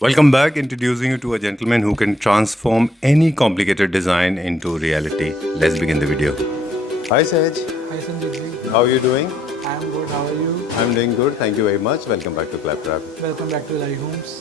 Welcome back, introducing you to a gentleman who can transform any complicated design into reality. Let's begin the video. Hi Sahaj. Hi Sanjit ji. How are you doing? I am good. How are you? I'm doing good. Thank you very much. Welcome back to Claptrap. Welcome back to Live Homes.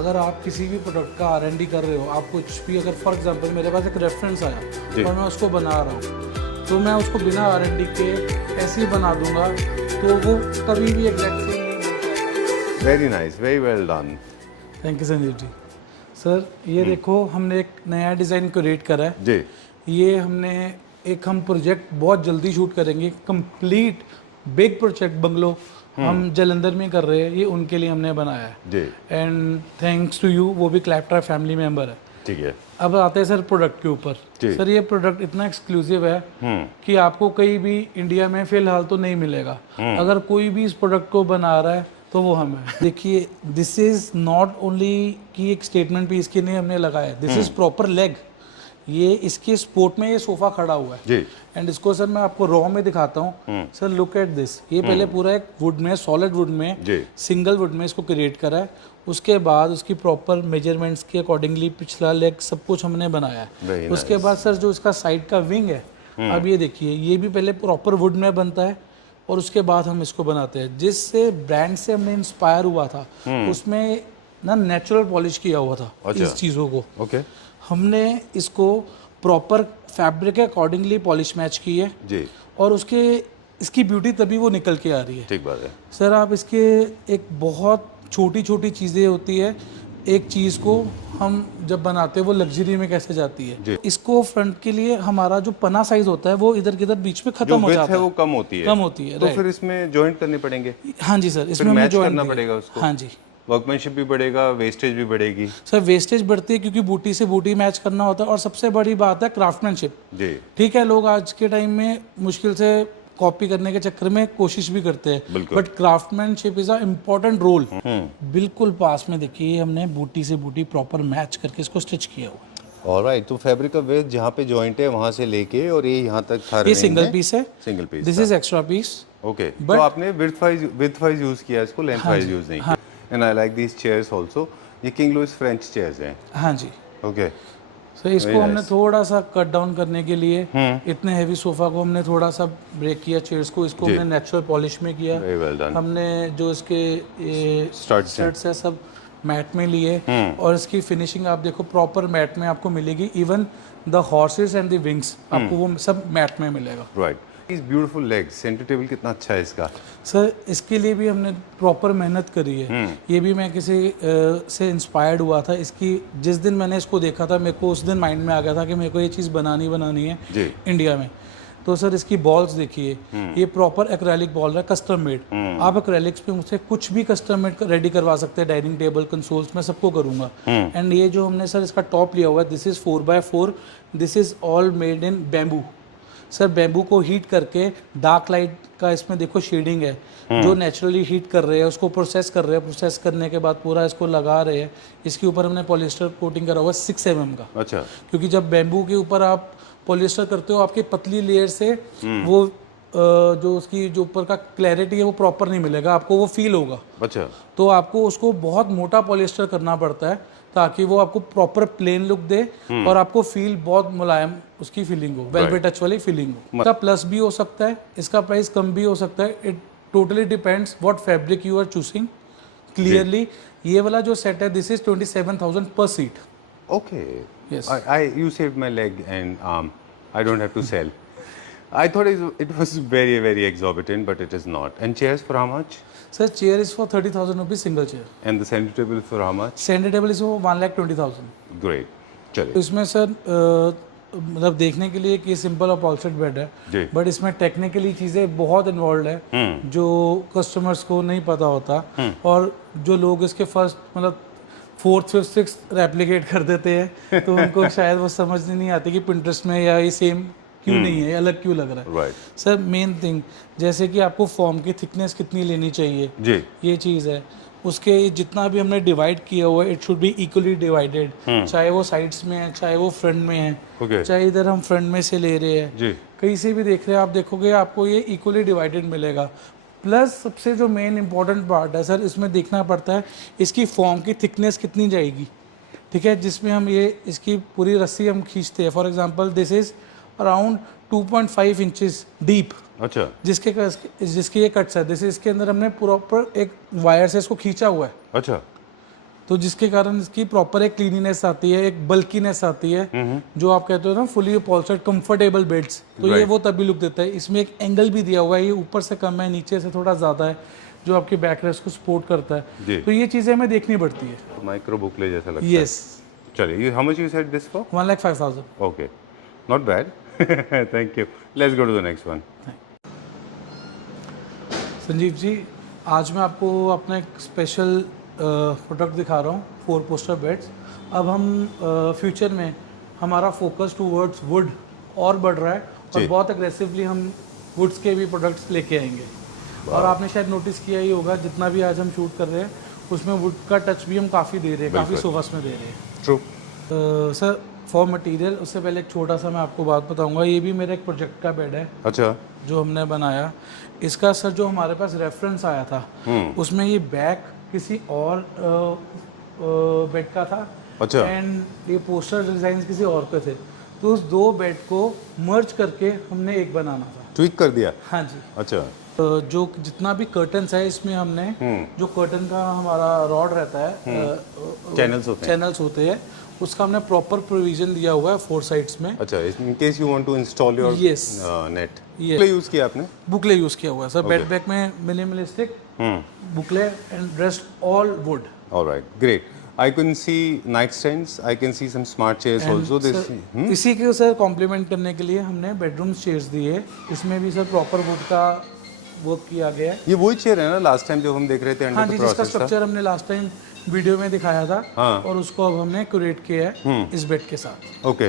अगर आप किसी भी product का R&D कर रहे हो, आप कुछ भी अगर फॉर एग्जांपल मेरे पास एक रेफरेंस आया और मैं उसको बना रहा हूँ, तो मैं उसको बिना R&D के ऐसे ही बना दूंगा, तो वो कभी भी एग्जैक्ट सेम नहीं बन पाएगा। Very nice. Very well done. Thank you Sanjeev ji. Sir ये देखो, हमने एक नया डिज़ाइन क्रिएट करा है जी। ये हम प्रोजेक्ट बहुत जल्दी शूट करेंगे, कंप्लीट बिग प्रोजेक्ट बंगलो हम जलंधर में कर रहे हैं, ये उनके लिए हमने बनाया है जी। एंड थैंक्स टू यू, वो भी क्लैपट्रैप फैमिली मेंबर है। ठीक है। अब आते हैं सर प्रोडक्ट के ऊपर। सर ये प्रोडक्ट इतना एक्सक्लूसिव है कि आपको कहीं भी इंडिया में फिलहाल तो नहीं मिलेगा। अगर कोई भी इस प्रोडक्ट को बना रहा है तो वो हम है। देखिए, दिस इज नॉट ओनली कि एक स्टेटमेंट पीस के लिए हमने लगाया, दिस इज प्रॉपर लेग। ये इसके सपोर्ट में ये सोफा खड़ा हुआ है जी। एंड इसको सर मैं आपको रॉ में दिखाता हूँ। सर लुक एट दिस, ये पहले पूरा एक वुड में, सॉलिड वुड में, सिंगल वुड में इसको क्रिएट करा है। उसके बाद उसकी प्रॉपर मेजरमेंट्स के अकॉर्डिंगली पिछला लेग सब कुछ हमने बनाया है। उसके बाद सर जो इसका साइड का विंग है, अब ये देखिए, ये भी पहले प्रॉपर वुड में बनता है और उसके बाद हम इसको बनाते हैं। जिससे ब्रांड से हमने इंस्पायर हुआ था, उसमें ना नेचुरल पॉलिश किया हुआ था इस चीज़ों को। हमने इसको प्रॉपर फैब्रिक के अकॉर्डिंगली पॉलिश मैच की है जी। और इसकी ब्यूटी तभी वो निकल के आ रही है। ठीक बात है सर। आप इसके एक बहुत छोटी छोटी चीज़ें होती है, एक चीज़ को हम जब बनाते हैं वो लग्जरी में कैसे जाती है। इसको फ्रंट के लिए हमारा जो पना साइज होता है वो इधर किधर बीच में खत्म हो जाता है, वो कम होती है। तो फिर इसमें जॉइंट करने पड़ेंगे। हाँ जी सर, इसमें मैच करना पड़ेगा उसको। हाँ जी, वर्कमैनशिप भी बढ़ेगा, वेस्टेज भी बढ़ेगी। सर वेस्टेज बढ़ती है क्योंकि बूटी से बूटी मैच करना होता है, और सबसे बड़ी बात है क्राफ्टमैनशिप जी। ठीक है, लोग आज के टाइम में मुश्किल से कॉपी करने के चक्कर में कोशिश भी करते हैं, but craftsmanship is a important role. बिल्कुल पास में देखिए, हमने बूटी से बूटी प्रॉपर मैच करके इसको स्टिच किया हुआ है। ऑलराइट, तो फैब्रिक का वेस्ट जहाँ पे जॉइंट है वहाँ से लेके और ये यहाँ तक था। ये सिंगल पीस है, single piece. This is extra piece. Okay, तो आपने विड्थ वाइज यूज किया इसको, लेंथ वाइज यूज नहीं किया। And I like these chairs also. ये किंग लुइस फ्रेंच चेयर्स हैं। हाँ जी। ओके, सो इसको हमने थोड़ा सा कट डाउन करने के लिए इतने हैवी सोफा को हमने थोड़ा सा ब्रेक किया, चेयर्स को, इसको हमने नेचुरल पॉलिश में किया। हमने जो इसके स्टड्स है सब मैट में लिए और इसकी फिनिशिंग आप देखो प्रॉपर मैट में आपको मिलेगी। Even the horses and the wings आपको वो सब मैट में मिलेगा। राइट। इस ब्यूटीफुल लेग्स, सेंटर टेबल कितना अच्छा है इसका। सर इसके लिए भी हमने प्रॉपर मेहनत करी है। ये भी मैं किसी से इंस्पायर्ड हुआ था। इसकी जिस दिन मैंने इसको देखा था, मेरे को उस दिन माइंड में आ गया था कि मेरे को ये चीज़ बनानी है इंडिया में। तो सर इसकी बॉल्स देखिए, ये प्रॉपर एक्रेलिक बॉल है, कस्टम मेड। आप एक्रेलिक्स पे मुझसे कुछ भी कस्टम मेड रेडी करवा सकते हैं, डाइनिंग टेबल, कंसोल्स, मैं सबको करूँगा। एंड ये जो हमने सर इसका टॉप लिया हुआ है, this is 4x4, this is all made in bamboo. Sir bamboo को हीट करके डार्क लाइट का इसमें देखो शेडिंग है, जो नेचुरली हीट कर रहे हैं, उसको प्रोसेस कर रहे हैं। प्रोसेस करने के बाद पूरा इसको लगा रहे हैं। इसके ऊपर हमने पॉलिस्टर कोटिंग करा हुआ 6 mm का। अच्छा। क्योंकि जब बैम्बू के ऊपर आप पॉलिस्टर करते हो, आपकी पतली लेयर से वो जो उसकी जो ऊपर का क्लैरिटी है वो प्रॉपर नहीं मिलेगा, आपको वो फील होगा। अच्छा। तो आपको उसको बहुत मोटा पॉलिस्टर करना पड़ता है ताकि वो आपको प्रॉपर प्लेन लुक दे और आपको फील बहुत मुलायम उसकी फीलिंग हो, वेलवेट टच वाली फीलिंग हो। इसका प्लस भी हो सकता है, इसका प्राइस कम भी हो सकता है। It totally depends what fabric you are choosing. Clearly ये वाला जो सेट है this is 27,000 per seat. Okay. Yes. You saved my leg and I don't have to sell. I thought it was very, very exorbitant, but it is not. And chairs for how much? Sir chair is for 30,000 rupees single chair. And the center table for how much? Centre table is for 1,20,000। Great. चलिए। तो इसमें sir मतलब देखने के लिए कि simple अपॉल्स्टर्ड bed जी। है, but इसमें टेक्निकली चीज़ें बहुत इन्वॉल्व है जो कस्टमर्स को नहीं पता होता, और जो लोग इसके फर्स्ट मतलब 4th 5th 6th रेप्लिकेट कर देते हैं तो उनको शायद वो समझ नहीं आती कि पिंटरेस्ट में या ये सेम क्यों नहीं है, अलग क्यों लग रहा है। Right. सर मेन थिंग जैसे कि आपको फॉर्म की थिकनेस कितनी लेनी चाहिए, जी। ये चीज़ है। उसके जितना भी हमने डिवाइड किया हुआ है it should be equally divided, चाहे वो साइड्स में है चाहे वो फ्रंट में है, Okay. चाहे इधर हम फ्रंट में से ले रहे हैं, जी। कहीं से भी देख रहे हैं आप देखोगे आपको ये इक्वली डिवाइडेड मिलेगा। प्लस सबसे जो मेन इंपॉर्टेंट पार्ट है सर, इसमें देखना पड़ता है इसकी फॉर्म की थिकनेस कितनी जाएगी, ठीक है, जिसमें हम ये इसकी पूरी रस्सी हम खींचते हैं। For example this is around 2.5 inches deep, अच्छा। जिसके ये कट्स है, दिस इसके अंदर हमने प्रॉपर एक वायर से इसको खींचा हुआ है, अच्छा। तो जिसके कारण इसकी प्रॉपर एक क्लीनिनेस आती है, एक बल्कीनेस आती है, जो आप कहते हो ना फुली अपॉल्स्टर्ड कंफर्टेबल बेड्स, तो ये वो तभी लुक देता है। इसमें एक एंगल भी दिया हुआ है, ये ऊपर से कम है नीचे से थोड़ा ज़्यादा है, जो आपकी बैक रेस्ट को सपोर्ट करता है। तो ये चीज़ें हमें देखनी पड़ती है। माइक्रो बुकले जैसा लगता है। यस। चलिए, how much you said this for? 1,05,000। Okay, not bad. Thank you. Let's go to the next one. Sanjeev ji, आज मैं आपको अपना एक स्पेशल प्रोडक्ट दिखा रहा हूँ, 4 पोस्टर बेड्स। अब हम फ्यूचर में हमारा फोकस टूवर्ड्स वुड और बढ़ रहा है, और बहुत अग्रेसिवली हम वुड्स के भी प्रोडक्ट्स लेके आएंगे। और आपने शायद नोटिस किया ही होगा जितना भी आज हम शूट कर रहे हैं उसमें वुड का टच भी हम काफ़ी दे रहे हैं, काफ़ी सोफास में दे रहे हैं। ट्रू। सर फॉर मटेरियल, उससे पहले एक छोटा सा मैं आपको बात बताऊंगा। ये भी मेरा एक प्रोजेक्ट का बेड है, अच्छा, जो हमने बनाया। इसका सर जो हमारे पास रेफरेंस आया था उसमें ये बैक किसी और बेड का था, अच्छा, एंड ये पोस्टर डिजाइन किसी और पे थे, तो उस 2 बेड को मर्ज करके हमने एक बनाना था। ट्वीक कर दिया? हाँ जी। अच्छा। जो जितना भी कर्टन्स है इसमें हमने जो कर्टन का हमारा रॉड रहता है, चैनल्स होते हैं, उसका हमने प्रॉपर प्रोविजन दिया हुआ है 4 साइड्स में। अच्छा, in case you want to install your net. Boucle use किया आपने? बुकले यूज किया हुआ है सर। बेड बैक में minimalistic boucle and rest all wood. Alright, great. I can see nightstands, I can see some smart chairs also. इसी के sir complement करने के लिए हमने बेडरूम चेयर्स दिए, इसमें भी सर प्रॉपर वुड का वर्क किया गया है। ये वही चेयर है ना लास्ट टाइम जब हम देख रहे थे? हाँ जी, जिसका स्ट्रक्चर हमने लास्ट टाइम वीडियो में दिखाया था। हाँ। और उसको अब हमने क्यूरेट किया है इस बेड के साथ। Okay,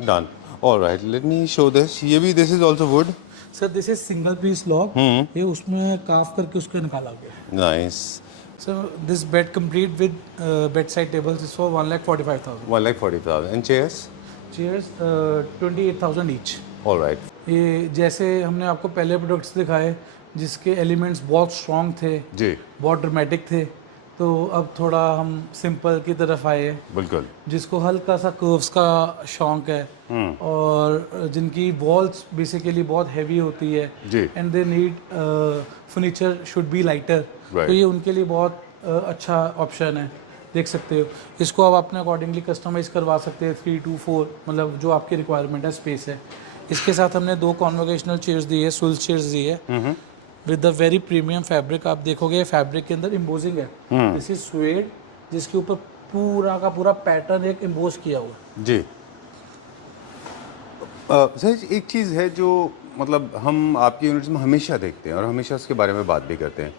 done. Alright, let me show this. ये भी this is also wood? Sir this is single piece log, ये उसमें काफ करके उसको निकाला गया। Nice. So this bed complete with bedside tables is for 1,45,000. 1,40,000. And chairs? Chairs 28,000 each. All right. ये जैसे हमने आपको पहले प्रोडक्ट्स दिखाए जिसके एलिमेंट्स बहुत स्ट्रॉन्ग थे जी, बहुत ड्रामेटिक थे, तो अब थोड़ा हम सिंपल की तरफ आए। बिल्कुल। जिसको हल्का सा कर्व्स का शौक है और जिनकी वॉल्स बेसिकली बहुत हैवी होती है and they need furniture should be lighter, तो ये उनके लिए बहुत अच्छा ऑप्शन है। देख सकते हो, इसको आप अपने अकॉर्डिंगली कस्टमाइज करवा सकते हैं, 3 to 4 मतलब जो आपकी रिक्वायरमेंट है, स्पेस है। इसके साथ हमने 2 कॉन्वोकेशनल चेयर्स दी है, स्विल चेयर्स दी है with the very premium fabric. आप देखोगे फैब्रिक के अंदर एम्बोजिंग है, दिस इज स्वेड, जिसके ऊपर पूरा का पूरा पैटर्न एक एम्बोज किया हुआ है। जी। सर एक चीज़ है जो मतलब हम आपकी यूनिट्स में हमेशा देखते हैं और हमेशा उसके बारे में बात भी करते हैं,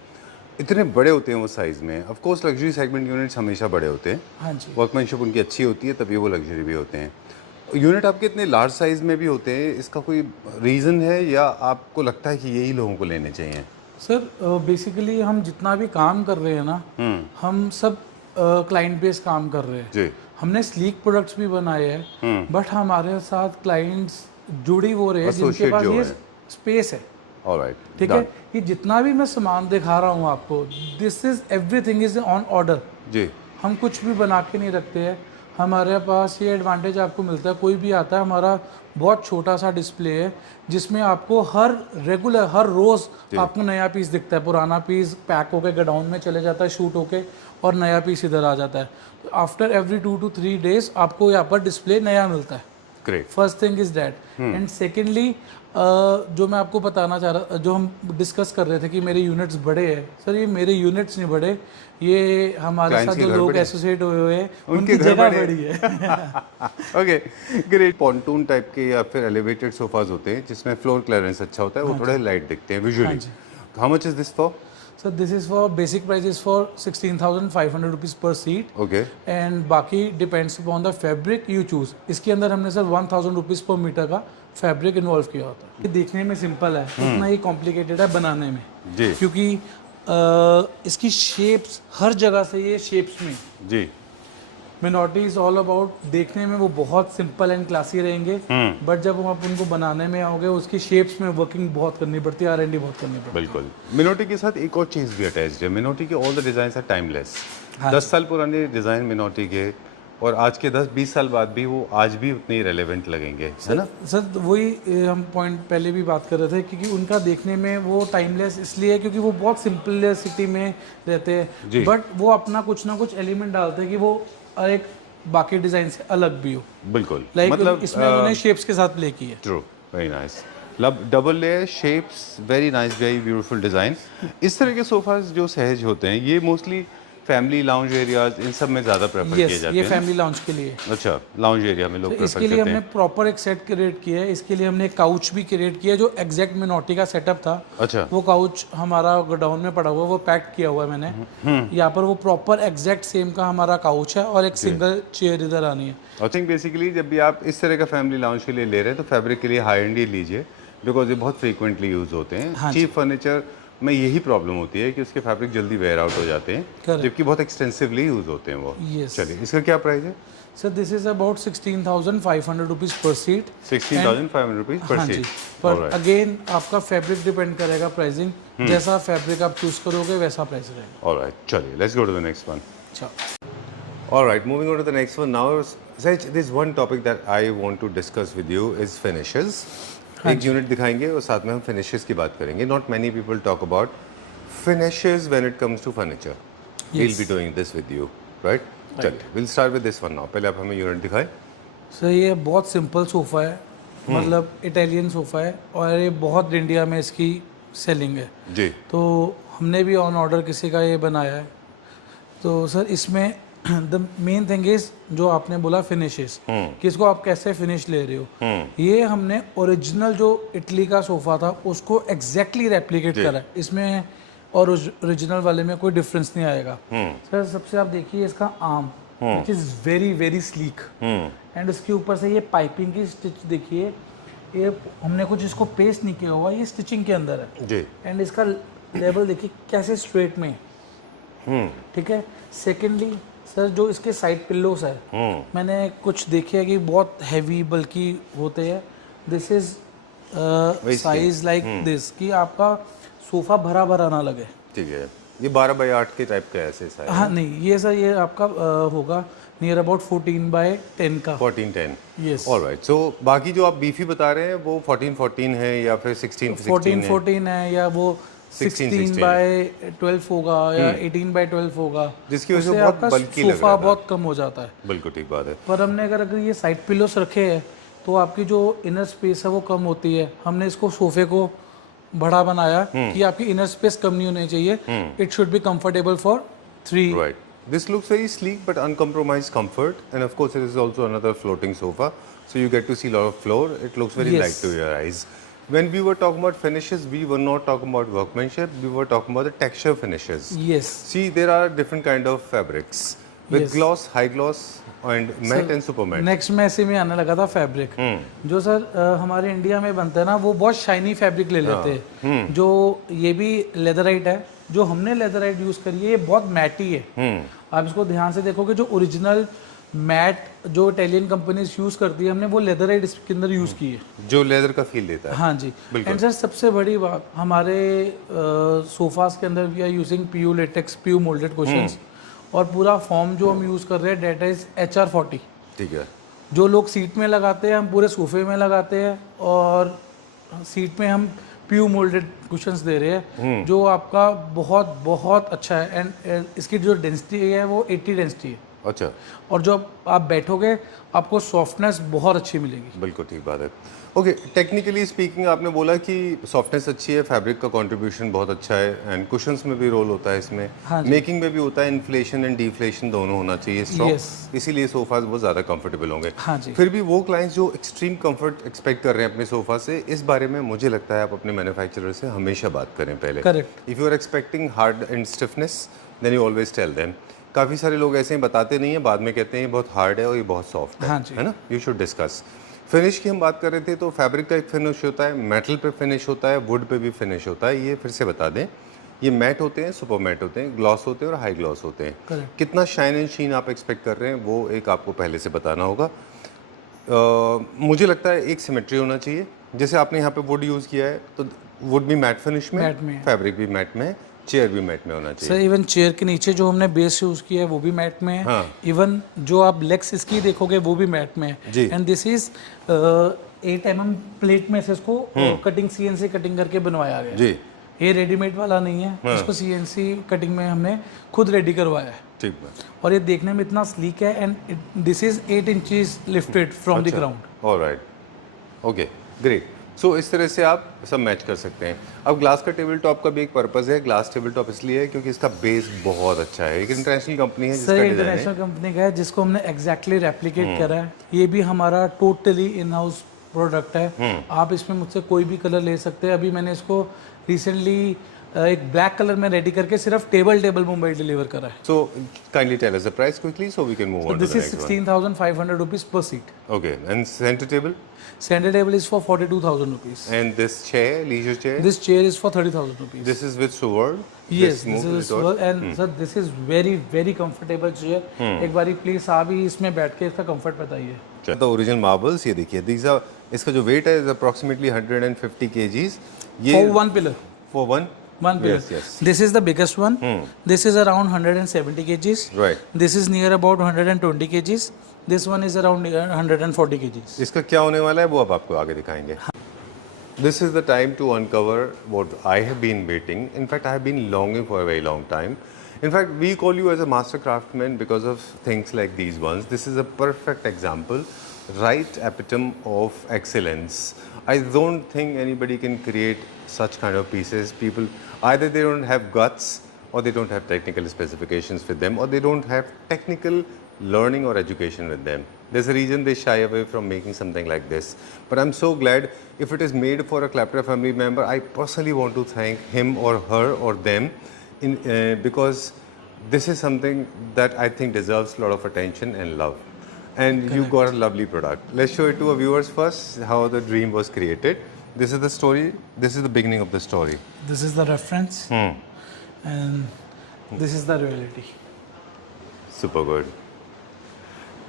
इतने बड़े होते हैं वो साइज़ में। Of course luxury segment units हमेशा बड़े होते हैं। हाँ जी। वर्कमैनशिप उनकी अच्छी होती है तभी वो लग्जरी भी होते हैं। यूनिट आपके इतने लार्ज साइज़ में भी होते हैं, इसका कोई रीज़न है या आपको लगता है कि यही लोगों को लेने चाहिए? सर बेसिकली हम जितना भी काम कर रहे हैं ना, हम सब क्लाइंट बेस काम कर रहे हैं जी। हमने स्लीक प्रोडक्ट्स भी बनाए हैं, बट हमारे साथ क्लाइंट्स जुड़ी हो रहे हैं जिनके पास ये स्पेस है। ऑलराइट, ठीक है। ये जितना भी मैं सामान दिखा रहा हूँ आपको, this is everything is on order जी। हम कुछ भी बना के नहीं रखते हैं। हमारे पास ये एडवांटेज आपको मिलता है, कोई भी आता है, हमारा बहुत छोटा सा डिस्प्ले है जिसमें आपको हर रोज़ आपको नया पीस दिखता है। पुराना पीस पैक होके गोडाउन में चले जाता है, शूट होके, और नया पीस इधर आ जाता है। तो आफ्टर एवरी 2 to 3 डेज आपको यहाँ पर डिस्प्ले नया मिलता है। Great. First thing is that, and secondly जो मैं आपको बताना चाह रहा, जो हम डिस्कस कर रहे थे कि मेरे यूनिट्स बड़े हैं, सर ये मेरे यूनिट्स नहीं बड़े, ये हमारे साथ जो लोग एसोसिएट हुए हैं उनकी जगह बड़ी है। Okay great. पॉन्टून टाइप के या फिर एलिवेटेड सोफाज होते हैं जिसमें फ्लोर क्लियरेंस अच्छा होता है, वो थोड़े लाइट दिखते हैं visually. How much is this for? Sir this is for basic price is for 16,500 rupees per seat. Okay. And बाकी depends upon the fabric you choose. इसके अंदर हमने सर 1,000 रुपीज पर मीटर का फैब्रिक इन्वॉल्व किया होता है। ये देखने में सिंपल है, उतना ही कॉम्प्लिकेटेड है बनाने में जी, क्योंकि इसकी शेप्स हर जगह से, ये शेप्स में जी मिनोटी इज ऑल अबाउट, देखने में वो बहुत सिंपल एंड क्लासी रहेंगे, बट जब आप उनको बनाने में आओगे उसकी शेप्स में वर्किंग बहुत करनी पड़ती है, R&D बहुत करनी पड़ती है। बिल्कुल। मिनोटी के साथ एक और चीज़ भी अटैच्ड है, मिनोटी के all the design are timeless. 10 साल पुराने डिज़ाइन मिनोटी के, और आज के 10-20 साल बाद भी वो आज भी उतने ही रेलेवेंट लगेंगे, है ना? सर वही हम पॉइंट पहले भी बात कर रहे थे, क्योंकि उनका देखने में वो टाइमलेस इसलिए है क्योंकि वो बहुत सिंपलिसिटी में रहते हैं, बट वो अपना कुछ ना कुछ एलिमेंट डालते हैं कि वो एक बाकी डिजाइन से अलग भी हो। बिल्कुल। मतलब इसमें उन्होंने शेप्स के साथ प्ले की है। True, very nice. Double layer shapes, very nice, very beautiful design. इस तरह के सोफाज जो सहज होते हैं ये mostly family lounge areas in सब में ज़्यादा प्रेफर किए जाते हैं। ये फैमिली लाउंज के लिए। अच्छा, लाउंज एरिया में लोग प्रेफर इसके लिए हमने प्रॉपर एक सेट क्रिएट किया है। इसके लिए हमने एक काउच भी क्रिएट किया है जो एग्जैक्ट मिनोटी का सेटअप था। अच्छा। वो काउच हमारा गोडाउन में पड़ा हुआ है, वो पैक किया हुआ है मैंने। यहाँ पर वो प्रॉपर एग्जैक्ट सेम का हमारा काउच है और एक सिंगल चेयर इधर आनी है। आई थिंक बेसिकली जब भी आप इस तरह का फैमिली लाउंज के लिए ले रहे हैं तो फैब्रिक के लिए हाई एंड ही लीजिए, बिकॉज ये बहुत फ्रीक्वेंटली यूज होते हैं। चीप फर्नीचर में यही प्रॉब्लम होती है कि उसके फैब्रिक जल्दी वेयर आउट हो जाते हैं, जबकि बहुत एक्सटेंसिवली यूज होते हैं वो। चलिए, इसका क्या प्राइस है? Sir this is about 16,500 rupees per seat. 16,500 rupees per seat. पर अगेन आपका फैब्रिक डिपेंड करेगा प्राइसिंग, जैसा फैब्रिक आप चूज करोगे वैसा प्राइस रहेगा। ऑलराइट, चलिए let's go to the next one. Alright, moving on to the next one now. Such, this one topic that I want to discuss with you is finishes. एक unit दिखाएंगे और साथ में हम फिनिशेस की बात करेंगे। Not many people talk about finishes when it comes to furniture. We will be doing this with you, right? चलिए, will start with this one now. पहले आप हमें यूनिट दिखाएं। सर ये बहुत सिंपल सोफ़ा है, मतलब इटालियन सोफ़ा है, और ये बहुत इंडिया में इसकी सेलिंग है जी। तो हमने भी ऑन ऑर्डर किसी का ये बनाया है। तो सर इसमें द मेन थिंग इज जो आपने बोला फिनिशेस, कि इसको आप कैसे फिनिश ले रहे हो। ये हमने ओरिजिनल जो इटली का सोफा था उसको एग्जैक्टली रेप्लिकेट करा है इसमें, और ओरिजिनल वाले में कोई डिफरेंस नहीं आएगा। सर सबसे आप देखिए इसका arm, which is very very sleek, and उसके ऊपर से ये पाइपिंग की स्टिच देखिए, ये हमने कुछ इसको पेस्ट नहीं किया हुआ, ये स्टिचिंग के अंदर है जी। एंड इसका लेवल देखिए कैसे स्ट्रेट में, ठीक है। सेकेंडली सर जो इसके साइड पिल्लोस है, मैंने कुछ देखे है कि बहुत हैवी बल्कि होते हैं। This is size like this, कि आपका सोफा भरा भरा ना लगे। ठीक है, ये 12 बाई 8 के टाइप का ऐसे साइज? हाँ नहीं, ये सर ये आपका होगा नियर अबाउट 14 बाय 10 का। 14-10, यस। ऑलराइट। सो बाकी जो आप बीफी बता रहे हैं वो 14-14 है या फिर 16-14 है, या वो 16 बाय 12 होगा या 18 बाय 12 होगा, जिसकी वजह से बहुत बल्की लग रहा सोफा बहुत कम हो जाता है। बिल्कुल ठीक बात है। पर हमने अगर ये साइड पिलोस रखे हैं तो आपकी जो इनर स्पेस है वो कम होती है। हमने इसको सोफे को बड़ा बनाया कि आपकी इनर स्पेस कम नहीं होनी चाहिए, it should be comfortable for 3। Right, this looks very sleek but uncompromised comfort, and of course it is also another floating sofa, so you get to see a lot of floor. It looks very light to your eyes. When we were talking about finishes, we were not talking about workmanship, we were talking about the texture finishes. Yes. See, there are different kind of fabrics with gloss, high gloss and matte and super matte. Next में ऐसे में आने लगा था fabric, जो sir हमारे India में बनता है ना, वो बहुत शाइनी फैब्रिक ले लेते हैं। जो ये भी लेदराइट है, जो हमने लेदराइट यूज करी है, ये बहुत मैटी है। आप इसको ध्यान से देखोगे, जो ओरिजिनल मैट जो इटालियन कंपनीज यूज करती है, हमने वो लेदराइट इसके अंदर यूज की है, जो लेदर का फील देता है। हाँ जी। एंड सर सबसे बड़ी बात, हमारे सोफास के अंदर we are using PU latex, PU moulded cushions, और पूरा फॉर्म जो हम यूज़ कर रहे हैं डेट इज़ HR40। ठीक है। जो लोग सीट में लगाते हैं हम पूरे सोफे में लगाते हैं, और सीट में हम प्यू मोल्डेड कुशंस दे रहे हैं जो आपका बहुत बहुत अच्छा है। एंड इसकी जो डेंसिटी है वो 80 डेंसिटी है। अच्छा, और जो आप बैठोगे आपको सॉफ्टनेस बहुत अच्छी मिलेगी। बिल्कुल ठीक बात है। ओके, टेक्निकली स्पीकिंग आपने बोला कि सॉफ्टनेस अच्छी है, फैब्रिक का कंट्रीब्यूशन बहुत अच्छा है, एंड कुशंस में भी रोल होता है इसमें, हाँ जी। मेकिंग में भी होता है, इन्फ्लेशन एंड डिफ्लेशन दोनों होना चाहिए स्ट्रॉन्ग, Yes। इसीलिए सोफाज बहुत ज़्यादा कंफर्टेबल होंगे। हाँ जी। फिर भी वो क्लाइंट्स जो एक्सट्रीम कंफर्ट एक्सपेक्ट कर रहे हैं अपने सोफा से, इस बारे में मुझे लगता है आप अपने मैन्युफैक्चरर से हमेशा बात करें पहले। Correct. If you are expecting hard and stiffness then you always tell them. काफ़ी सारे लोग ऐसे ही बताते नहीं हैं, बाद में कहते हैं ये बहुत हार्ड है और ये बहुत सॉफ्ट हाँ जी। है ना। You should discuss. फिनिश की हम बात कर रहे थे, तो फैब्रिक का एक फिनिश होता है, मेटल पे फिनिश होता है, वुड पे भी फिनिश होता है। ये फिर से बता दें, ये मैट होते हैं, सुपर मैट होते हैं, ग्लॉस होते हैं और हाई ग्लॉस होते हैं। Correct। कितना शाइन एंड शीन आप एक्सपेक्ट कर रहे हैं वो एक आपको पहले से बताना होगा। मुझे लगता है एक सिमेट्री होना चाहिए। जैसे आपने यहाँ पे वुड यूज़ किया है तो वुड भी मैट फिनिश में, मैट में है। फैब्रिक भी मैट में है, चेयर भी मैट में होना सर चाहिए। इवन चेयर के नीचे जो हमने बेस यूज़ किया है वो भी मैट में है। हाँ। इवन जो आप लेग्स इसकी देखोगे वो भी मैट में है। जी। And this is 8 mm plate में से इसको कटिंग CNC कटिंग करके बनवाया गया है। जी, ये रेडीमेड वाला नहीं है, इसको CNC कटिंग में हमने खुद रेडी करवाया है। ठीक है। और ये देखने में इतना स्लीक है, and this is 8 inches lifted from the ground. Alright, okay, great. So इस तरह से आप सब मैच कर सकते हैं। अब ग्लास का टेबल टॉप का भी एक पर्पस है। ग्लास टेबल टॉप इसलिए है क्योंकि इसका बेस बहुत अच्छा है। एक इंटरनेशनल कंपनी है जिसका सर डिजाइन है। इंटरनेशनल कंपनी का है जिसको हमने एग्जैक्टली रेप्लिकेट करा है। ये भी हमारा टोटली इन हाउस प्रोडक्ट है। आप इसमें मुझसे कोई भी कलर ले सकते हैं। अभी मैंने इसको रिसेंटली एक ब्लैक कलर में रेडी करके सिर्फ टेबल मुंबई डिलीवर करा है। So kindly tell us the price quickly so we can move on to this the is next one. 16,500 rupees per seat. Okay, and center table? Center table is for 42,000 rupees. And this chair, leisure chair? This chair is for 30,000 rupees. This is with sword? Yes, this is a swivel, and sir this is very comfortable chair. एक बारी please आप ही इसमें बैठ के इसका comfort बताइए। The original marbles, ये देखिए, these are, इसका जो weight है is approximately 150 kgs. ये For one pillar. for one pillar. Yes, yes. This is the biggest one. This is around 170 kgs. Right. This is near about 120 kgs. This one is around 140 kgs. इसका क्या होने वाला है वो अब आपको आगे दिखाएंगे। This is the time to uncover what I have been waiting. In fact, I have been longing for a very long time. In fact, we call you as a master craftsman because of things like these ones. This is a perfect example, right epitome of excellence. I don't think anybody can create such kind of pieces. People, either they don't have guts or they don't have technical specifications with them or they don't have technical learning or education with them. There's a reason they shy away from making something like this. But I'm so glad if it is made for a Clapper family member, I personally want to thank him or her or them because this is something that I think deserves a lot of attention and love. And you got a lovely product. Let's show it to our viewers first, how the dream was created. This is the story. This is the beginning of the story. This is the reference, and this is the reality. Super good.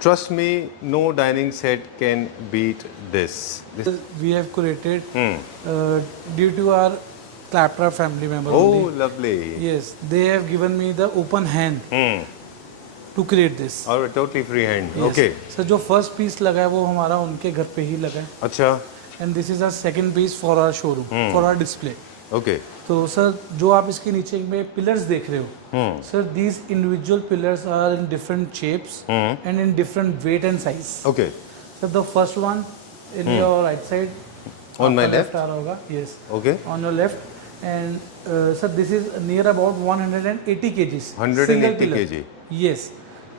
Trust me, no dining set can beat this. We have created due to our Clapper family member Oh, only. lovely. Yes, they have given me the open hand to create this. All right, totally free hand. Yes. Okay. Sir जो first piece लगा है वो हमारा उनके घर पे ही लगा है, अच्छा. And this is our second piece for our showroom, for our display. Okay. तो सर जो आप इसके नीचे में पिलर्स देख रहे हो, sir these individual pillars are in different shapes and in different weight and size. Okay. Sir the first one in your right side, On my left. आ रहा होगा, yes, Okay. On your left, and sir this is near about 180 kgs. 180 kg. Yes.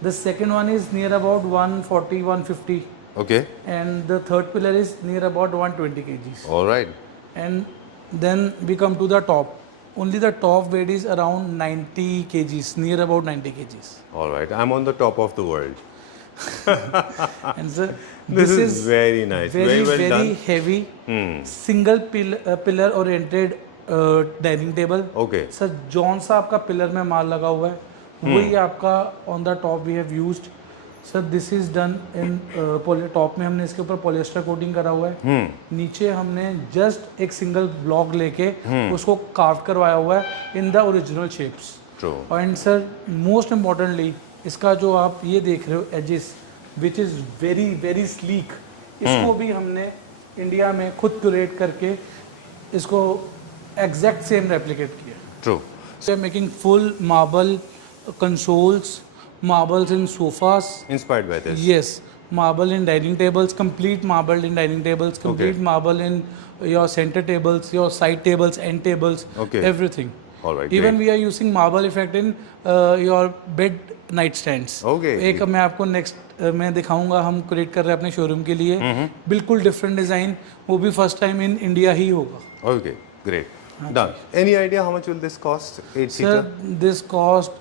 The second one is near about 140, 150. Okay. And the third pillar is near about 120 kgs. All right. And then we come to the top. Only the top weight is around 90 kgs, near about 90 kgs. All right. I'm on the top of the world. And sir, This is very nice. very well done. heavy, single pillar oriented dining table. Okay. Sir जौन सा आपका pillar में माल लगा हुआ है वही आपका on the top we have used. Sir this is done in top में हमने इसके ऊपर पॉलिएस्टर कोटिंग करा हुआ है, नीचे हमने जस्ट एक सिंगल ब्लॉक लेके उसको कार्व करवाया हुआ है in the original shapes. True. And sir most importantly इसका जो आप ये देख रहे हो edges which is very very sleek, इसको भी हमने इंडिया में खुद क्यूरेट करके इसको एग्जैक्ट सेम रेप्लिकेट किया। True. So making full marble consoles, marbles in sofas. Inspired by this. Yes, marble in dining tables, complete marble in dining tables, complete Okay. marble in your center tables, your side tables, end tables, Okay. everything. All right. Even great. we are using marble effect in your bed nightstands. Okay. एक मैं आपको next मैं दिखाऊंगा, हम create कर रहे हैं अपने शोरूम के लिए, बिल्कुल डिफरेंट डिज़ाइन, वो भी फर्स्ट टाइम इन इंडिया ही होगा। Okay. Great. Done. Any idea how much will this cost? 8-seater? Sir, this cost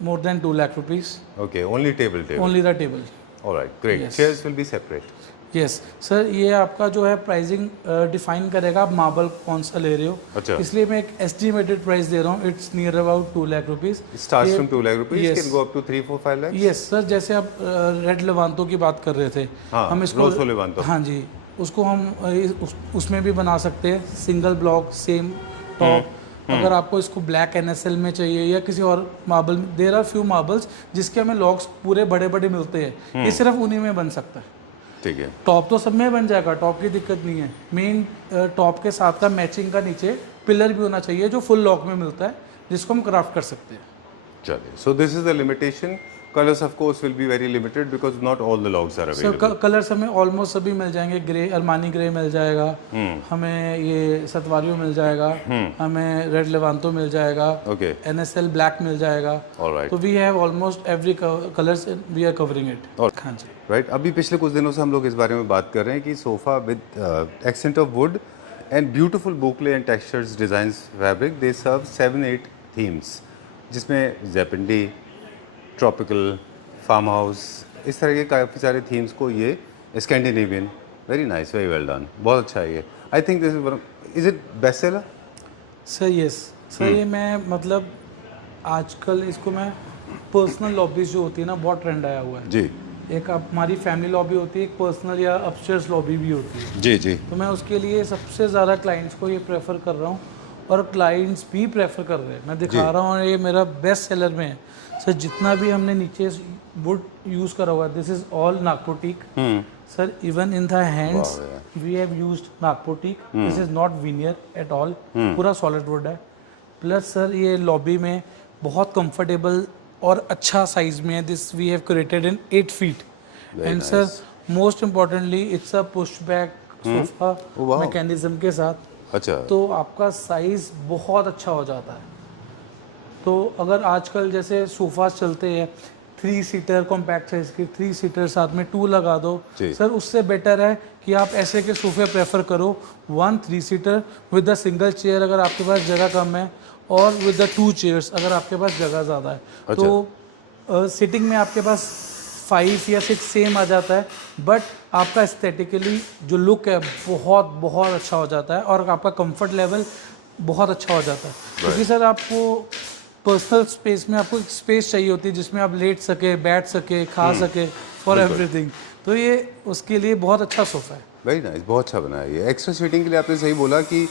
more than 2 lakh rupees. Okay. Only table. Only the table. All right. Great. Yes. Chairs will be separate. Yes sir, ये आपका जो है pricing define करेगा आप marble कौन सा ले रहे हो। अच्छा। इसलिए मैं एक एस्टिमेटेड प्राइस दे रहा हूँ, it's near about 2 lakh rupees. It starts from 2 lakh rupees. Yes. Can go up to 3, 4, 5 lakhs. Yes sir, जैसे आप रेड लेवांतो की बात कर रहे थे, हाँ, हम इसको Rosso Levanto. हाँ जी, उसको हम उसमें भी बना सकते हैं, सिंगल ब्लॉक सेम टॉप। अगर आपको इसको ब्लैक NSL में चाहिए या किसी और marble, there are few marbles जिसके हमें लॉक्स पूरे बड़े बड़े मिलते हैं, ये सिर्फ उन्हीं में बन सकता है। ठीक है। टॉप तो सब में बन जाएगा, टॉप की दिक्कत नहीं है। मेन टॉप के साथ का मैचिंग का नीचे पिलर भी होना चाहिए जो फुल लॉक में मिलता है, जिसको हम क्राफ्ट कर सकते हैं। चलिए, so this is the limitation. Colors of course will be very limited because not all the logs are available. Sir colours हमें ऑलमोस्ट सभी मिल जाएंगे, ग्रे अरमानी ग्रे मिल जाएगा, हमें ये सतवारियो मिल जाएगा, हमें रेड लेवांतो मिल जाएगा, Okay. NSL ब्लैक मिल जाएगा। All right. तो we have almost every colours, we are covering it. और हाँ जी, राइट, अभी पिछले कुछ दिनों से हम लोग इस बारे में बात कर रहे हैं कि sofa with accent of wood and beautiful boucle and textures designs fabric, they serve 7-8 themes, जिसमें जेपेंडी, ट्रॉपिकल, फार्म हाउस, इस तरह के काफ़ी सारे थीम्स को ये Scandinavian, very nice, very well done, बहुत अच्छा है ये। I think this is it best seller? Sir yes sir, ये मैं मतलब आजकल इसको मैं पर्सनल लॉबीज जो होती है ना, बहुत ट्रेंड आया हुआ है जी एक हमारी फैमिली लॉबी होती है, एक पर्सनल या अपस्टेयर्स लॉबी भी होती है। जी जी। तो मैं उसके लिए सबसे ज़्यादा क्लाइंट्स को ये प्रेफर कर रहा हूँ और क्लाइंट्स भी प्रेफर कर रहे हैं। मैं दिखा रहा हूँ और ये मेरा बेस्ट सेलर में है सर। जितना भी हमने नीचे वुड यूज़ करा हुआ है, this is all Nagpur teak sir. Even in the hands we have used Nagpur teak, this is not veneer at all, पूरा सॉलिड वुड है। प्लस सर ये लॉबी में बहुत कंफर्टेबल और अच्छा साइज में है, this we have created in 8 feet and sir most importantly it's a push back sofa mechanism के साथ। अच्छा, तो आपका साइज बहुत अच्छा हो जाता है। तो अगर आजकल जैसे सोफास चलते हैं 3 सीटर कॉम्पैक्ट साइज के, 3 सीटर साथ में 2 लगा दो सर, उससे बेटर है कि आप ऐसे के सोफे प्रेफर करो, 1 3 seater with the single chair अगर आपके पास जगह कम है, और विद द 2 चेयर्स अगर आपके पास जगह ज़्यादा है। अच्छा। तो सिटिंग में आपके पास 5 या 6 सेम आ जाता है, बट आपका एस्थेटिकली जो लुक है बहुत बहुत अच्छा हो जाता है और आपका कंफर्ट लेवल बहुत अच्छा हो जाता है। क्योंकि सर आपको पर्सनल स्पेस में आपको एक स्पेस चाहिए होती है जिसमें आप लेट सके, बैठ सके, खा सके, फॉर एवरीथिंग। तो ये उसके लिए बहुत अच्छा सोफा है। वेरी नाइस, बहुत अच्छा बना है ये। एक्स्ट्रा सीटिंग के लिए आपने सही बोला कि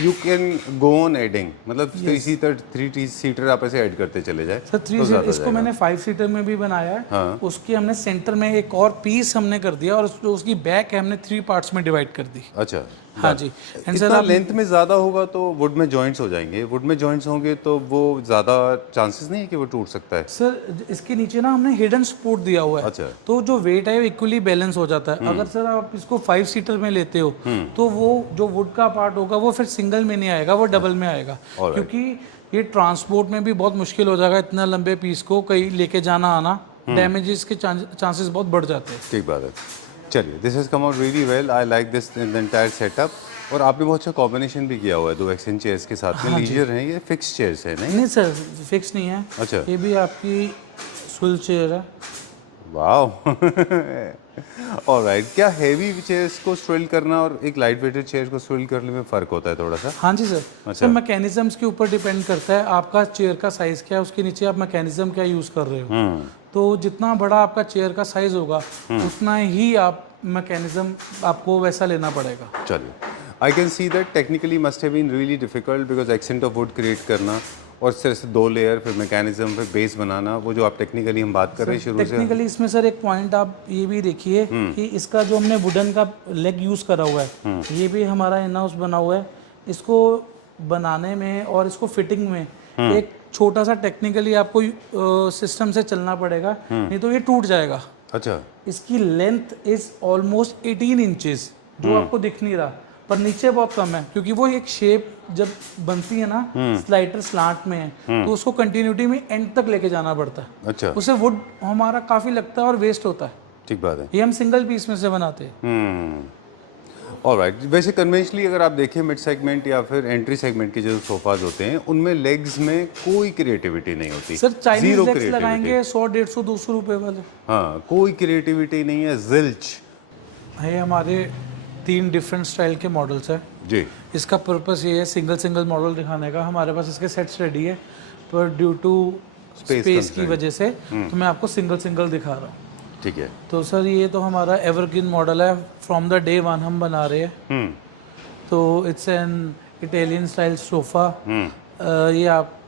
you can go on adding, मतलब 3 सीटर आप ऐसे ऐड करते चले जाए सर। 3 सीटर इसको मैंने 5 सीटर में भी बनाया है। हाँ। उसकी हमने सेंटर में एक और पीस हमने कर दिया और उसकी बैक है हमने 3 पार्ट्स में डिवाइड कर दी। अच्छा, हाँ जी। एंड इतना लेंथ में ज़्यादा होगा तो वुड में जॉइंट्स हो जाएंगे, वुड में जॉइंट्स होंगे तो वो ज़्यादा चांसेस नहीं है कि वो टूट सकता है। सर इसके नीचे ना हमने हिडन सपोर्ट दिया हुआ है। अच्छा। तो जो वेट है वो इक्वली बैलेंस हो जाता है। अगर सर आप इसको 5 सीटर में लेते हो तो वो जो वुड का पार्ट होगा वो फिर सिंगल में नहीं आएगा, वो डबल में आएगा। क्योंकि ये ट्रांसपोर्ट में भी बहुत मुश्किल हो जाएगा, इतना लंबे पीस को कहीं लेके जाना आना, डैमेजेस के चांसेस बहुत बढ़ जाते हैं। ठीक बात है। चलिए, this has come out really well, I like this in the entire setup. और आपने बहुत अच्छा कॉम्बिनेशन भी किया हुआ है 2 एक्सचेंज चेयर्स के साथ में। लीजर हैं ये, फिक्स चेयर्स है नहीं? नहीं सर, फिक्स नहीं है। अच्छा। ये भी आपकी स्विल चेयर है। वाओ। ऑलराइट, क्या हेवी चेयर्स को स्विल करना और एक लाइट वेटेड चेयर को स्विल करने में फ़र्क होता है थोड़ा सा? हाँ जी सर। सर मैकेनिज्म्स के ऊपर डिपेंड करता है आपका चेयर का साइज़ क्या है, उसके नीचे आप मैकेनिज्म क्या यूज़ कर रहे हो। तो जितना बड़ा आपका चेयर का साइज़ होगा उतना ही आप मैकेनिज्म आपको वैसा लेना पड़ेगा। चलिए, I can see that technically must have been really difficult because accent of wood create करना और इस तरह से 2 लेयर, फिर मैकेनिज्म, फिर बेस बनाना, वो जो आप टेक्निकली हम बात कर रहे हैं शुरू से। टेक्निकली इसमें सर एक पॉइंट आप ये भी देखिए कि इसका जो हमने वुडन का लेग यूज करा हुआ है, ये भी हमारा इन हाउस बना हुआ है। इसको बनाने में और इसको फिटिंग में एक छोटा सा टेक्निकली आपको सिस्टम से चलना पड़ेगा, नहीं तो ये टूट जाएगा। अच्छा, इसकी लेंथ इज ऑलमोस्ट 18 इंचेस, जो आपको दिख नहीं रहा, पर नीचे बहुत कम है, क्योंकि वो एक शेप जब बनती है ना स्लाइडर स्लांट में है, तो उसको कंटिन्यूटी में एंड तक लेके जाना पड़ता है। अच्छा, उससे वुड हमारा काफी लगता है और वेस्ट होता है। ठीक बात है। ये हम सिंगल पीस में से बनाते हैं। ऑलराइट। वैसे कन्वेंशनली अगर आप देखें मिड सेगमेंट या फिर एंट्री सेगमेंट के जो सोफाज होते हैं, उनमें लेग्स में कोई क्रिएटिविटी नहीं होती sir Chinese Zero legs creativity। लगाएंगे 100, 150, 200 रुपए वाले। हाँ, कोई क्रिएटिविटी नहीं है, जिल्च। ये हमारे 3 डिफरेंट स्टाइल के मॉडल्स हैं जी। इसका पर्पस ये है सिंगल मॉडल दिखाने का। हमारे पास इसके सेट्स रेडी है, पर ड्यू टू स्पेस की वजह से तो मैं आपको सिंगल दिखा रहा हूँ। ठीक है। तो सर ये तो हमारा एवरग्रीन मॉडल है, फ्रॉम द डे 1 हम बना रहे हैं। तो it's an Italian style sofa. ये आप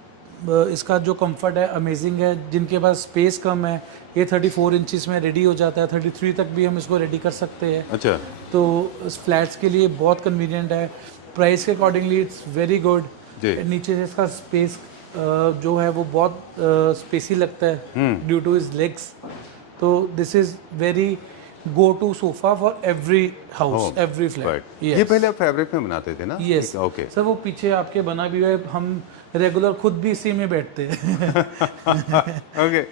इसका जो कंफर्ट है अमेजिंग है। जिनके पास स्पेस कम है, ये 34 इंचेस में रेडी हो जाता है, 33 तक भी हम इसको रेडी कर सकते हैं। अच्छा, तो फ्लैट्स के लिए बहुत कन्वीनियंट है। प्राइस के अकॉर्डिंगली इट्स वेरी गुड। नीचे से इसका स्पेस जो है वो बहुत स्पेसी लगता है ड्यू टू हिज लेग्स। तो this is very go to sofa for every house, every flat. ये पहले आप फैब्रिक में बनाते थे ना? यस ओके सर, वो पीछे आपके बना भी हुआ है, हम रेगुलर खुद भी इसी में बैठते हैं। Okay,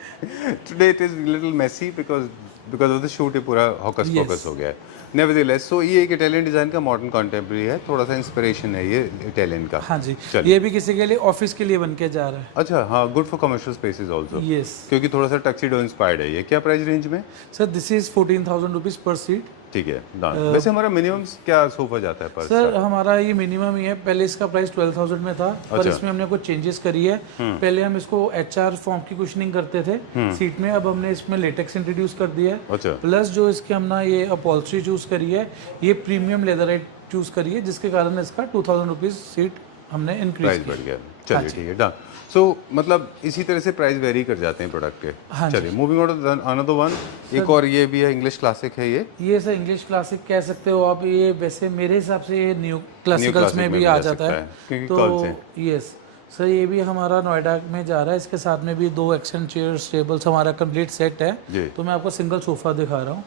today it is little messy because of the shoot, ये पूरा हॉकस पॉकस हो गया है। नेवरदलेस, सो ये एक इटालियन डिजाइन का मॉडर्न कंटेम्प्रेरी है, थोड़ा सा इंस्पिरेशन है ये इटालियन का। हाँ जी, ये भी किसी के लिए ऑफिस के लिए बन के जा रहा है। अच्छा, हाँ, good for commercial spaces also. Yes, क्योंकि थोड़ा सा टक्सीडो इंस्पायर्ड है ये। क्या प्राइस रेंज में? Sir this is 14,000 rupees per seat. ठीक है, डन। वैसे हमारा मिनिमम क्या सोफा जाता है पर? सर हमारा ये मिनिमम ही है। पहले इसका प्राइस 12,000 में था, पर इसमें हमने कुछ चेंजेस करी है। पहले हम इसको HR फॉर्म की कुशनिंग करते थे सीट में, अब हमने इसमें लेटेक्स इंट्रोड्यूस कर दिया है। अच्छा, प्लस जो इसके हमने ये अपॉल्स्ट्री चूज करी है, ये प्रीमियम लेदराइट चूज करी है, जिसके कारण इसका 2,000 रुपीज सीट हमने इंक्रीज प्राइस बढ़ गया। चलिए ठीक है, डन। सो मतलब इसी तरह से प्राइस वेरी कर जाते हैं प्रोडक्ट के। हाँ, चलिए moving on to another one. एक और ये भी है, इंग्लिश क्लासिक है ये सर इंग्लिश क्लासिक कह सकते हो आप। ये वैसे मेरे हिसाब से ये न्यू क्लासिकल्स में भी आ जाता है, क्योंकि तो यस सर ये भी हमारा नोएडा में जा रहा है। इसके साथ में भी 2 एक्शन चेयर्स, टेबल्स, हमारा कंप्लीट सेट है। तो मैं आपको सिंगल सोफा दिखा रहा हूँ,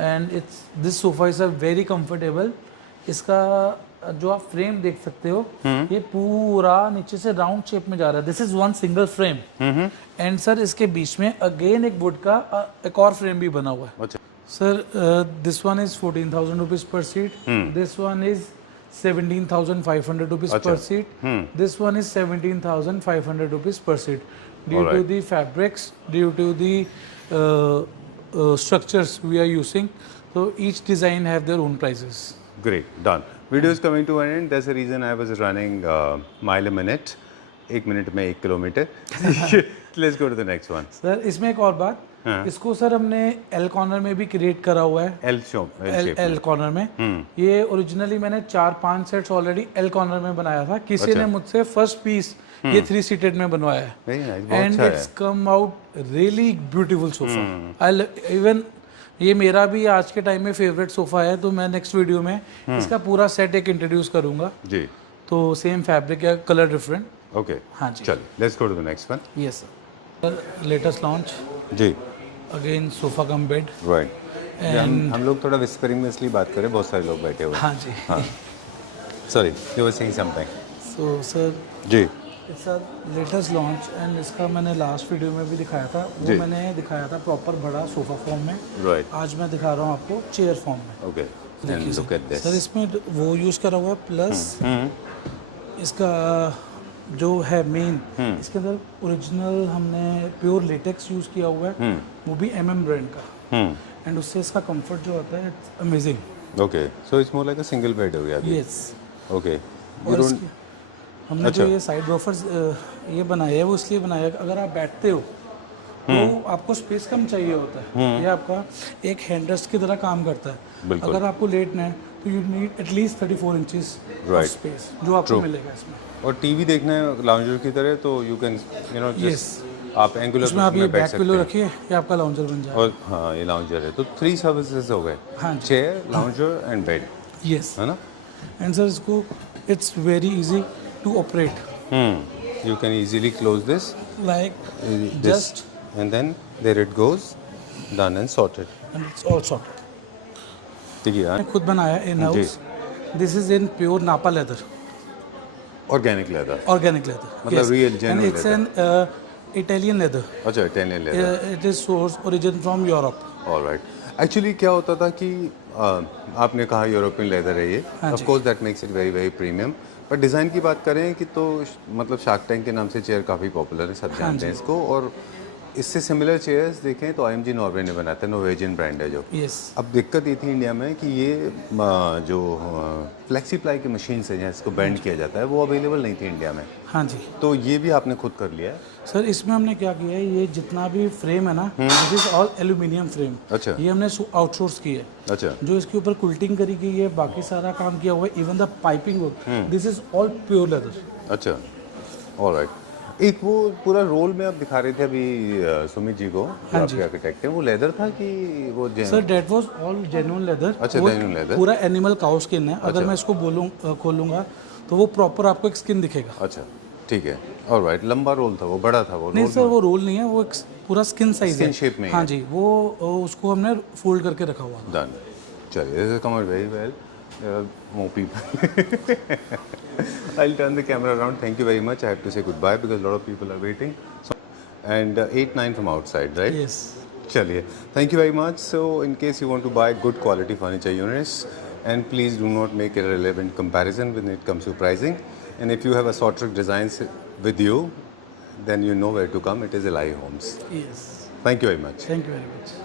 and it's this sofa is a very comfortable. इसका जो आप फ्रेम देख सकते हो, ये पूरा नीचे से राउंड शेप में जा रहा है। This is one single frame, and sir इसके बीच में अगेन एक वुड का एक और फ्रेम भी बना हुआ है। Sir this one is 14,000 rupees per seat. This one is 17,500 rupees per seat. This one is 17,500 rupees per seat. Due to the fabrics, due to the structures we are using, so each design have their own prices. Great, done. Video is coming to an end. That's the reason I was running mile a minute. 1 minute में 1 kilometre. Let's go to the next one. Sir इसमें एक और बात, इसको sir हमने L corner में भी create करा हुआ है। L कॉर्नर में ये ओरिजिनली मैंने 4-5 सेट्स ऑलरेडी L कॉर्नर में बनाया था। किसी ने मुझसे फर्स्ट पीस ये 3 सीटेड में बनवाया है, and it's come out really beautiful sofa. Even ये मेरा भी आज के टाइम में फेवरेट सोफा है। तो मैं नेक्स्ट वीडियो में इसका पूरा सेट एक इंट्रोड्यूस करूंगा जी। तो सेम फैब्रिक है, कलर डिफरेंट। ओके, हाँ जी, चलिए let's go to the next one. Yes sir, latest launch जी, again sofa cum bed. Right, हम लोग थोड़ा विस्परिंग में इसलिए बात करें, बहुत सारे लोग बैठे हुए। हाँ जी, हाँ, sorry, you were saying something. So sir जी, it's a latest launch, and इसका मैंने लास्ट वीडियो में भी दिखाया था। वो मैंने दिखाया था प्रॉपर बड़ा सोफा फॉर्म में। राइट, आज मैं दिखा रहा हूँ आपको चेयर फॉर्म में। Okay, look at this. Sir इसमें वो यूज़ करा हुआ है, प्लस इसका जो है मेन, इसके अंदर ओरिजिनल हमने प्योर लेटेक्स यूज़ किया हुआ है, वो भी ब्रांड का, एंड उससे इसका कंफर्ट जो होता है it's amazing. Okay, so it's more like a single bed हो गया। Yes, okay. हमने जो ये साइड रोफर्स ये बनाया है, वो इसलिए बनाया है अगर आप बैठते हो तो आपको स्पेस कम चाहिए होता है। ये आपका एक हैंडरेस्ट की तरह काम करता है। अगर आपको लेटना है तो you need at least 34 inches Right. Space जो आपको True. मिलेगा इसमें। और टीवी देखना है लाउंजर की तरह तो यू कैन Yes. आप एंगुलर उसमें आप ये में बैठ बैक सकते पिलो हैं। रखिए, ये आपका लाउंजर बन जाएगा। और हाँ ये लाउंजर है तो 3 सर्विसेज हो गए, हाँ जी। Chair, lounger and bed, yes है ना? एंड सर इसको it's very easy to operate You can easily close this, like this, just and then there it goes, done and sorted. And it's all sorted. ठीक है यार, मैंने खुद बनाया in house. This is in pure nappa leather, organic leather. Organic leather, मतलब real and genuine it's an Italian leather. अच्छा Italian leather, it is source origin from Europe. Alright. Actually क्या होता था कि आपने कहा यूरोपियन लेदर है ये, हाँ ऑफ जी। Course that makes it very very premium, पर डिज़ाइन की बात करें कि तो मतलब शार्क टैंक के नाम से चेयर काफ़ी पॉपुलर है, सब जानते हैं इसको। और इससे सिमिलर चेयर्स देखें तो IMG नॉर्वे ने बनाते हैं, नॉर्वेजियन ब्रांड है जो। यस अब दिक्कत ये थी इंडिया में कि ये जो फ्लेक्सी प्लाई की मशीन से जिसको बैंड किया जाता है वो अवेलेबल नहीं थी इंडिया में, हाँ जी तो ये भी आपने खुद कर लिया है। सर। इसमें हमने क्या किया है, ये जितना भी फ्रेम है ना, this is all aluminium frame. अच्छा ये हमने आउटसोर्स की है। अच्छा जो इसके ऊपर कुल्टिंग करी गई है, बाकी सारा काम किया हुआ है, even the piping work, this is all pure leather. अच्छा, ऑलराइट। एक वो पूरा रोल में आप दिखा रहे थे अभी सुमित जी को, जो आपके आर्किटेक्ट हैं, वो लेदर था कि वो sir that was all genuine leather. अच्छा, genuine leather। पूरा एनिमल काउ स्किन है। अगर मैं इसको खोलूंगा तो वो प्रॉपर आपको एक स्किन दिखेगा। अच्छा ठीक है, ऑलराइट। लंबा रोल था वो, बड़ा था वो नहीं रोल? सर वो रोल नहीं है, वो एक पूरा स्किन साइज है। Skin shape में ही हाँ है। जी, वो उसको हमने फोल्ड करके रखा हुआ है। डन। चलिए, this is come out very well. More people. I'll turn the camera around. Thank you very much. I have to say goodbye because a lot of people are waiting. So, and 8-9 from outside, right? Yes. Chaliye. Thank you very much. So, in case you want to buy good quality furniture units, and please do not make a relevant comparison when it comes to pricing. And if you have a Sotric Designs with you, then you know where to come. It is Eli Homes. Yes. Thank you very much. Thank you very much.